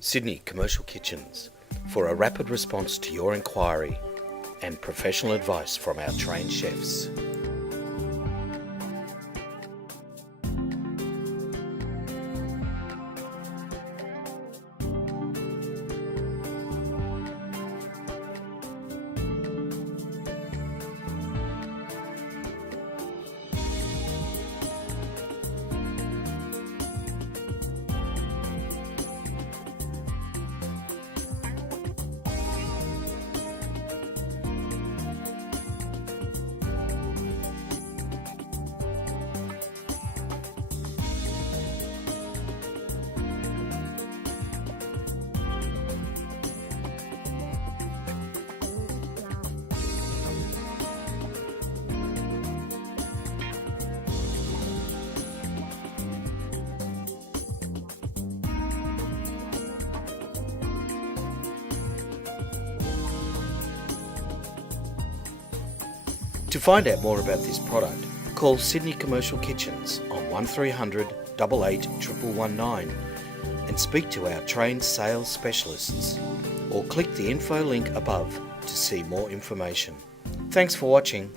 Sydney Commercial Kitchens, for a rapid response to your inquiry and professional advice from our trained chefs. To find out more about this product, call Sydney Commercial Kitchens on 1300 88 1119 and speak to our trained sales specialists, or click the info link above to see more information. Thanks for watching.